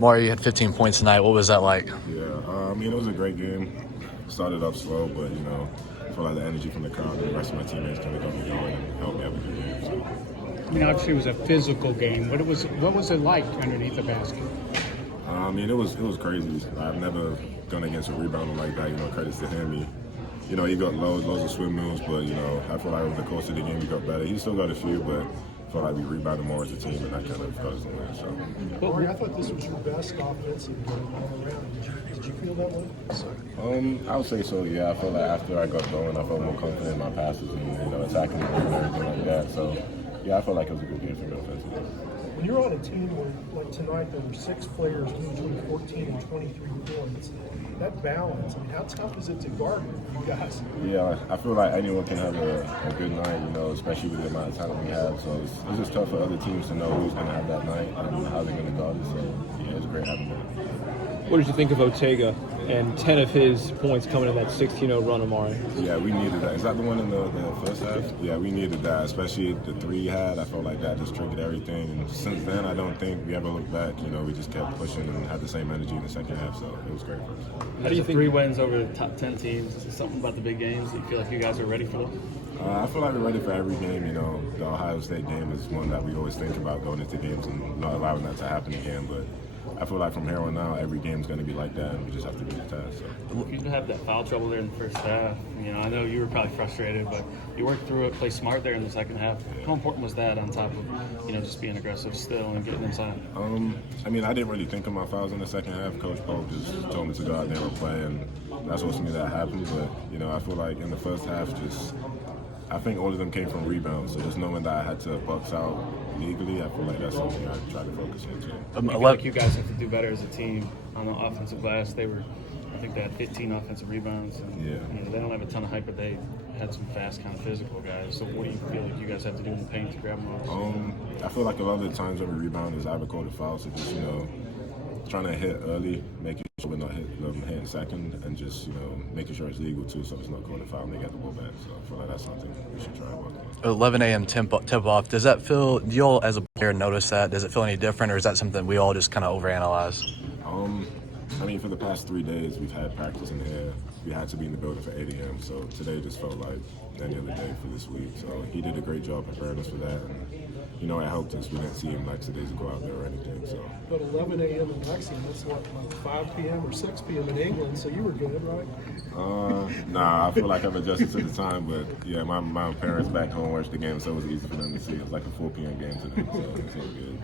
Amari, you had 15 points tonight. What was that like? Yeah, I mean, it was a great game. Started up slow, but, I feel like the energy from the crowd and the rest of my teammates kind of got me going and helped me have a good game. So. I mean, obviously it was a physical game. What was it like underneath the basket? I mean, it was crazy. I've never gone against a rebounder like that. Credits to him. He got loads of swim moves, but I feel like over the course of the game he got better. He still got a few, but I feel like we rebounded more as a team, and that kind of got us the win. So. Amari, I thought this was your best offensive game all around. Did you feel that way? I would say so. Yeah, I feel like after I got going, I felt more confident in my passes and attacking the rim and everything like that. So. Yeah, I felt like it was a good game for me offensively. When you're on a team where, like tonight, there were 6 players between 14 and 23 points, that balance, I mean, how tough is it to guard you guys? Yeah, I feel like anyone can have a good night, especially with the amount of talent we have. So it's just tough for other teams to know who's going to have that night and how they're going to guard it. So, yeah, it's great having them. What did you think of Ortega and 10 of his points coming in that 16-0 run, Amari? Yeah, we needed that. Is that the one in the first half? Yeah, we needed that, especially the 3 he had. I felt like that just triggered everything. And since then, I don't think we ever looked back. We just kept pushing and had the same energy in the second half, so it was great for us. How do you think 3 wins over the top 10 teams? Is there something about the big games that you feel like you guys are ready for those? I feel like we're ready for every game. The Ohio State game is one that we always think about going into games and not allowing that to happen again. But I feel like from here on out, every game's going to be like that, and we just have to do the task. So. You have that foul trouble there in the first half. I know you were probably frustrated, but you worked through it, play smart there in the second half. How important was that on top of, just being aggressive still and getting inside? I didn't really think of my fouls in the second half. Coach Pope just told me to go out there and play, and that's what made that happen. But, I feel like in the first half, I think all of them came from rebounds. So just knowing that I had to box out legally, I feel like that's something I try to focus on too. I feel like you guys have to do better as a team on the offensive glass. I think they had 15 offensive rebounds. And, they don't have a ton of hype, but they had some fast, kind of physical guys. So what do you feel like you guys have to do in the paint to grab them? I feel like a lot of the times when we rebound is either called a foul, so just trying to hit early, making sure we're not hitting second, and just making sure it's legal too, so it's not called a foul and they get the ball back. So I feel like that's something we should try to work on. 11 a.m. tip off. Does that feel? Do you all as a player notice that? Does it feel any different, or is that something we all just kind of overanalyze? For the past 3 days, we've had practice in here. We had to be in the building for 8 a.m., so today just felt like any other day for this week. So he did a great job preparing us for that. And, it helped us. We didn't see him like today to go out there or anything. So. But 11 a.m. in Lexington, that's like 5 p.m. or 6 p.m. in England, so you were good, right? Nah, I feel like I've adjusted to the time, but yeah, my parents back home watched the game, so it was easy for them to see. It was like a 4 p.m. game today, so it's all good.